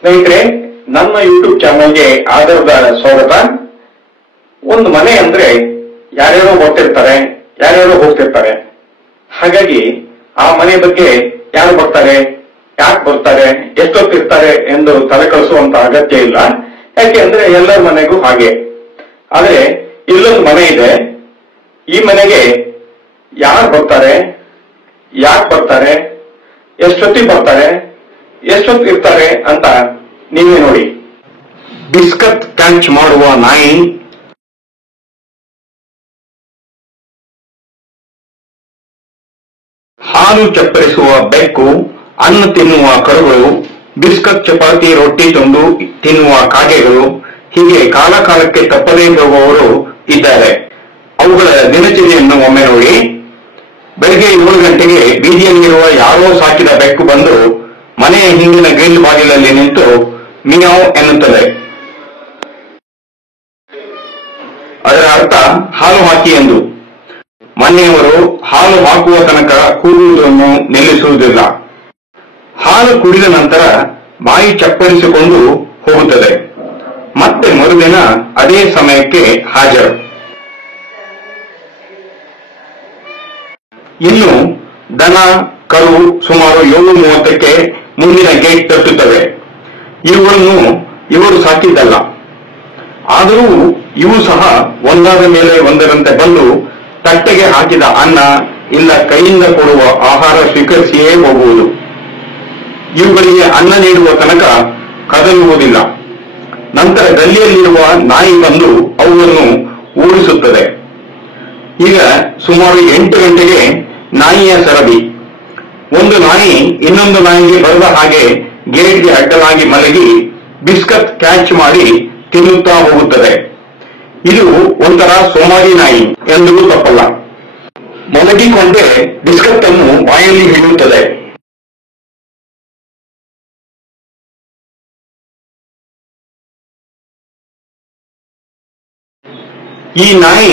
ಸ್ನೇಹಿತರೆ, ನಮ್ಮ ಯೂಟ್ಯೂಬ್ ಚಾನಲ್ಗೆ ಆಧಾರದ ಸ್ವಾಗತ. ಒಂದು ಮನೆ ಅಂದ್ರೆ ಯಾರ್ಯಾರೋ ಬರ್ತಿರ್ತಾರೆ, ಯಾರ್ಯಾರೋ ಹೋಗ್ತಿರ್ತಾರೆ. ಹಾಗಾಗಿ ಆ ಮನೆ ಬಗ್ಗೆ ಯಾರು ಬರ್ತಾರೆ, ಯಾಕೆ ಬರ್ತಾರೆ, ಎಷ್ಟೊತ್ತಿರ್ತಾರೆ ಎಂದು ತಲೆ ಕಳಿಸುವಂತ ಅಗತ್ಯ ಇಲ್ಲ. ಯಾಕೆ ಅಂದ್ರೆ ಎಲ್ಲರ ಮನೆಗೂ ಹಾಗೆ. ಆದ್ರೆ ಇಲ್ಲೊಂದು ಮನೆ ಇದೆ. ಈ ಮನೆಗೆ ಯಾರು ಬರ್ತಾರೆ, ಯಾಕೆ ಬರ್ತಾರೆ, ಎಷ್ಟೊತ್ತಿಗೆ ಬರ್ತಾರೆ, ಎಷ್ಟೊತ್ತಿರ್ತಾರೆ ಅಂತ ನೀವೇ ನೋಡಿ. ಬಿಸ್ಕತ್ ಕ್ಯಾಂಚ್ ಮಾಡುವ ನಾಯಿ, ಹಾಲು ಚಪ್ಪರಿಸುವ ಬೆಕ್ಕು, ಅನ್ನ ತಿನ್ನುವ ಕರುಗಳು, ಬಿಸ್ಕತ್ ಚಪಾತಿ ರೊಟ್ಟಿ ತುಂಡು ತಿನ್ನುವ ಕಾಗೆಗಳು, ಹೀಗೆ ಕಾಲಕಾಲಕ್ಕೆ ತಪ್ಪದೇ ಬರುವವರು ಇದ್ದಾರೆ. ಅವುಗಳ ದಿನಚರಿಯನ್ನು ಒಮ್ಮೆ ನೋಡಿ. ಬೆಳಗ್ಗೆ 7 ಗಂಟೆಗೆ ಬೀದಿಯಲ್ಲಿರುವ ಯಾರೋ ಸಾಕಿದ ಬೆಕ್ಕು ಬಂದು ಮನೆಯ ಹಿಂದಿನ ಗ್ರಿಲ್ ಬಾಗಿಲಲ್ಲಿ ನಿಂತು ಮಿಯಾವ್ ಎನ್ನುತ್ತದೆ. ಅದರ ಅರ್ಥ ಹಾಲು ಹಾಕಿ ಎಂದು. ಮನೆಯವರು ಹಾಲು ಹಾಕುವ ತನಕ ಕೂಗುವುದನ್ನು ನಿಲ್ಲಿಸುವುದಿಲ್ಲ. ಹಾಲು ಕುಡಿದ ನಂತರ ಬಾಯಿ ಚಪ್ಪರಿಸಿಕೊಂಡು ಹೋಗುತ್ತದೆ. ಮತ್ತೆ ಮರುದಿನ ಅದೇ ಸಮಯಕ್ಕೆ ಹಾಜರು. ಇನ್ನು ದನ ಕರು ಸುಮಾರು 7:30ಕ್ಕೆ ಮುಂದಿನ ಗೇಟ್ ತಟ್ಟುತ್ತವೆ. ಇವುಗಳನ್ನು ಇವರು ಸಾಕಿದ್ದಲ್ಲ. ಆದರೂ ಇವು ಸಹ ಒಂದಾದ ಮೇಲೆ ಒಂದರಂತೆ ಬಂದು ತಟ್ಟೆಗೆ ಹಾಕಿದ ಅನ್ನ ಇಲ್ಲ ಕೈಯಿಂದ ಕೊಡುವ ಆಹಾರ ಸ್ವೀಕರಿಸಿಯೇ ಹೋಗುವುದು. ಇವುಗಳಿಗೆ ಅನ್ನ ನೀಡುವ ತನಕ ಕದಲುವುದಿಲ್ಲ. ನಂತರ ಗಲ್ಲಿಯಲ್ಲಿರುವ ನಾಯಿ ಬಂದು ಅವುಗಳನ್ನು ಓಡಿಸುತ್ತದೆ. ಈಗ ಸುಮಾರು 8 ಗಂಟೆಗೆ ನಾಯಿಯ ಸರದಿ. ಒಂದು ನಾಯಿ ಇನ್ನೊಂದು ನಾಯಿಗೆ ಬರದ ಹಾಗೆ ಗೇಟ್ಗೆ ಅಡ್ಡಲಾಗಿ ಮಲಗಿ ಬಿಸ್ಕತ್ ಕ್ಯಾಚ್ ಮಾಡಿ ತಿನ್ನುತ್ತಾ ಹೋಗುತ್ತದೆ. ಇದು ಒಂಥರ ಸೋಮಾರಿ ನಾಯಿ ಎಂದರೂ ತಪ್ಪಲ್ಲ. ಮಲಗಿಕೊಂಡೇ ಬಿಸ್ಕತ್ ಅನ್ನು ಬಾಯಲ್ಲಿ ಹಿಡಿಯುತ್ತದೆ. ಈ ನಾಯಿ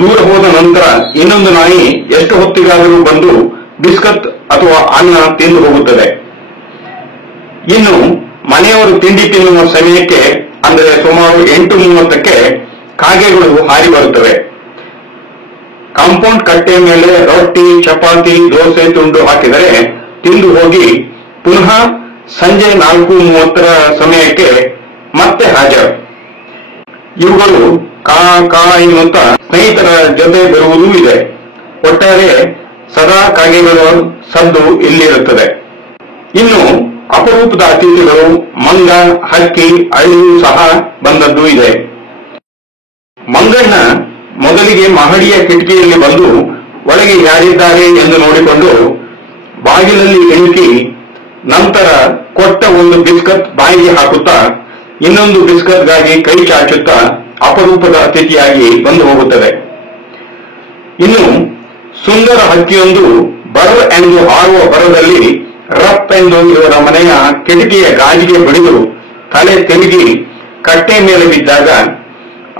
ದೂರ ಹೋದ ನಂತರ ಇನ್ನೊಂದು ನಾಯಿ ಎಷ್ಟು ಹೊತ್ತಿಗಾದರೂ ಬಂದು ಬಿಸ್ಕತ್ ಅಥವಾ ಅನ್ನ ತಿಂದು ಹೋಗುತ್ತದೆ. ಇನ್ನು ಮನೆಯವರು ತಿಂಡಿ ತಿನ್ನುವ ಸಮಯಕ್ಕೆ ಅಂದರೆ ಸುಮಾರು 8:30ಕ್ಕೆ ಕಾಗೆಗಳು ಹಾರಿ ಬರುತ್ತವೆ. ಕಾಂಪೌಂಡ್ ಕಟ್ಟೆ ಮೇಲೆ ರೊಟ್ಟಿ, ಚಪಾತಿ, ದೋಸೆ ತುಂಡು ಹಾಕಿದರೆ ತಿಂದು ಹೋಗಿ ಪುನಃ ಸಂಜೆ 4:30 ಸಮಯಕ್ಕೆ ಮತ್ತೆ ಹಾಜರು. ಇವುಗಳು ಕಾ ಕಾ ಎನ್ನುತ್ತಾ ಸ್ನೇಹಿತರ ಜೊತೆ ಬರುವುದೂ ಇದೆ. ಒಟ್ಟಾರೆ ಸದಾ ಕಾಗೆಗಳ ಸದ್ದು ಇಲ್ಲಿರುತ್ತದೆ. ಇನ್ನು ಅಪರೂಪದ ಅತಿಥಿಗಳು ಮಂಗ, ಹಕ್ಕಿ, ಅಳಿಲು ಸಹ ಬಂದದ್ದು ಇದೆ. ಮಂಗಣ್ಣ ಮೊದಲಿಗೆ ಮಹಡಿಯ ಕಿಟಕಿಯಲ್ಲಿ ಬಂದು ಒಳಗೆ ಯಾರಿದ್ದಾರೆ ಎಂದು ನೋಡಿಕೊಂಡು ಬಾಗಿಲಲ್ಲಿ ಇಣುಕಿ ನಂತರ ಕೊಟ್ಟ ಒಂದು ಬಿಸ್ಕತ್ ಬಾಯಿಗೆ ಹಾಕುತ್ತಾ ಇನ್ನೊಂದು ಬಿಸ್ಕತ್ಗಾಗಿ ಕೈ ಚಾಚುತ್ತಾ ಅಪರೂಪದ ಅತಿಥಿಯಾಗಿ ಬಂದು ಹೋಗುತ್ತದೆ. ಇನ್ನು ಸುಂದರ ಹಕ್ಕಿಯೊಂದು ಬರ್ ಎಂದು ಹಾರುವ ಬರದಲ್ಲಿ ರಪ್ ಎಂದು ಇವರ ಮನೆಯ ಕಿಟಕಿಯ ಗಾಜಿಗೆ ಬಡಿದು ತಲೆ ತಿರುಗಿ ಕಟ್ಟೆ ಮೇಲೆ ಬಿದ್ದಾಗ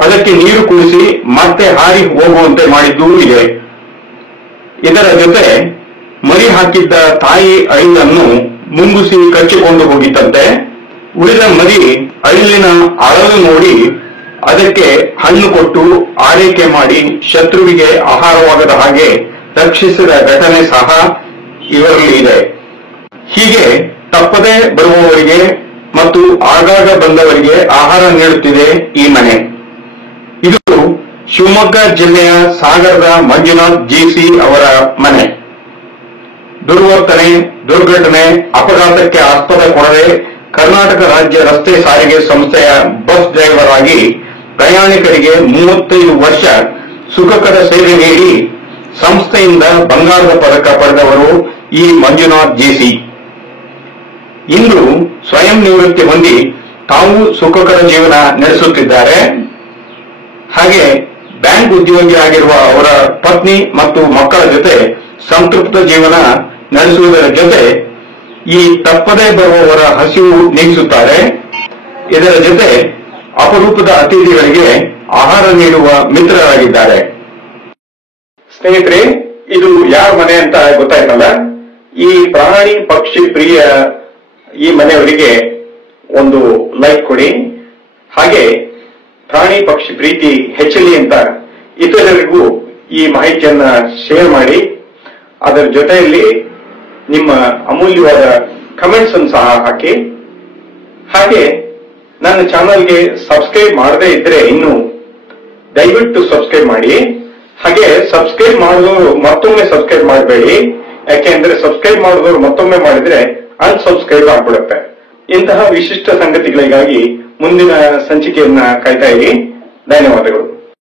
ಅದಕ್ಕೆ ನೀರು ಕುಡಿಸಿ ಮತ್ತೆ ಹಾರಿ ಹೋಗುವಂತೆ ಮಾಡಿದ್ದೂ ಇದೆ. ಇದರ ಜೊತೆ ಮರಿ ಹಾಕಿದ್ದ ತಾಯಿ ಅಳಿಲನ್ನು ಮುಂಗುಸಿ ಕಚ್ಚಿಕೊಂಡು ಹೋಗಿತ್ತಂತೆ. ಉಳಿದ ಮರಿ ಅಳಿಲಿನ ಅಳಲು ನೋಡಿ ಅದಕ್ಕೆ ಹಣ್ಣು ಕೊಟ್ಟು ಆರೈಕೆ ಮಾಡಿ ಶತ್ರುವಿಗೆ ಆಹಾರವಾಗದ ಹಾಗೆ ರಕ್ಷಿಸಿದ ಘಟನೆ ಸಹ ಇವರಲ್ಲಿ ಇದೆ. ಹೀಗೆ ತಪ್ಪದೇ ಬರುವವರಿಗೆ ಮತ್ತು ಆಗಾಗ ಬಂದವರಿಗೆ ಆಹಾರ ನೀಡುತ್ತಿದೆ ಈ ಮನೆ. ಇದು ಶಿವಮೊಗ್ಗ ಜಿಲ್ಲೆಯ ಸಾಗರದ ಮಂಜುನಾಥ್ ಜಿಸಿ ಅವರ ಮನೆ. ದುರ್ವರ್ತನೆ, ದುರ್ಘಟನೆ, ಅಪಘಾತಕ್ಕೆ ಆಸ್ಪದ ಕೊಡದೆ ಕರ್ನಾಟಕ ರಾಜ್ಯ ರಸ್ತೆ ಸಾರಿಗೆ ಸಂಸ್ಥೆಯ ಬಸ್ ಡ್ರೈವರ್ ಆಗಿ ಪ್ರಯಾಣಿಕರಿಗೆ 35 ವರ್ಷ ಸುಖಕರ ಸೇವೆ ನೀಡಿ ಸಂಸ್ಥೆಯಿಂದ ಬಂಗಾರದ ಪದಕ ಪಡೆದವರು ಈ ಮಂಜುನಾಥ್ ಜಿಸಿ. ಇಂದು ಸ್ವಯಂ ನಿವೃತ್ತಿ ಹೊಂದಿ ತಾವು ಸುಖಕರ ಜೀವನ ನಡೆಸುತ್ತಿದ್ದಾರೆ. ಹಾಗೆ ಬ್ಯಾಂಕ್ ಉದ್ಯೋಗಿ ಆಗಿರುವ ಅವರ ಪತ್ನಿ ಮತ್ತು ಮಕ್ಕಳ ಜೊತೆ ಸಂತೃಪ್ತ ಜೀವನ ನಡೆಸುವುದರ ಜೊತೆ ಈ ತಪ್ಪದೇ ಬರುವವರ ಹಸಿವು ನೀಗಿಸುತ್ತಾರೆ. ಇದರ ಜೊತೆ ಅಪರೂಪದ ಅತಿಥಿಗಳಿಗೆ ಆಹಾರ ನೀಡುವ ಮಿತ್ರರಾಗಿದ್ದಾರೆ. ಸ್ನೇಹಿತರೆ, ಇದು ಯಾರ ಮನೆ ಅಂತ ಗೊತ್ತಾಯ್ತಲ್ಲ. ಈ ಪ್ರಾಣಿ ಪಕ್ಷಿ ಪ್ರಿಯ ಈ ಮನೆಯವರಿಗೆ ಒಂದು ಲೈಕ್ ಕೊಡಿ. ಹಾಗೆ ಪ್ರಾಣಿ ಪಕ್ಷಿ ಪ್ರೀತಿ ಹೆಚ್ಚಲಿ ಅಂತ ಇತರರಿಗೂ ಈ ಮಾಹಿತಿಯನ್ನ ಶೇರ್ ಮಾಡಿ. ಅದರ ಜೊತೆಯಲ್ಲಿ ನಿಮ್ಮ ಅಮೂಲ್ಯವಾದ ಕಮೆಂಟ್ಸ್ ಅನ್ನು ಸಹ ಹಾಕಿ. ಹಾಗೆ ನನ್ನ ಚಾನಲ್ಗೆ ಸಬ್ಸ್ಕ್ರೈಬ್ ಮಾಡದೇ ಇದ್ರೆ ಇನ್ನು ದಯವಿಟ್ಟು ಸಬ್ಸ್ಕ್ರೈಬ್ ಮಾಡಿ. ಹಾಗೆ ಸಬ್ಸ್ಕ್ರೈಬ್ ಮಾಡಿದವರು ಮತ್ತೊಮ್ಮೆ ಸಬ್ಸ್ಕ್ರೈಬ್ ಮಾಡಬೇಡಿ. ಯಾಕೆಂದ್ರೆ ಸಬ್ಸ್ಕ್ರೈಬ್ ಮಾಡಿದವರು ಮತ್ತೊಮ್ಮೆ ಮಾಡಿದ್ರೆ ಅನ್ಸಬ್ಸ್ಕ್ರೈಬ್ ಆಗ್ಬಿಡುತ್ತೆ. ಇಂತಹ ವಿಶಿಷ್ಟ ಸಂಗತಿಗಳಿಗಾಗಿ ಮುಂದಿನ ಸಂಚಿಕೆಯನ್ನ ಕಾಯ್ತಾ ಇರಿ. ಧನ್ಯವಾದಗಳು.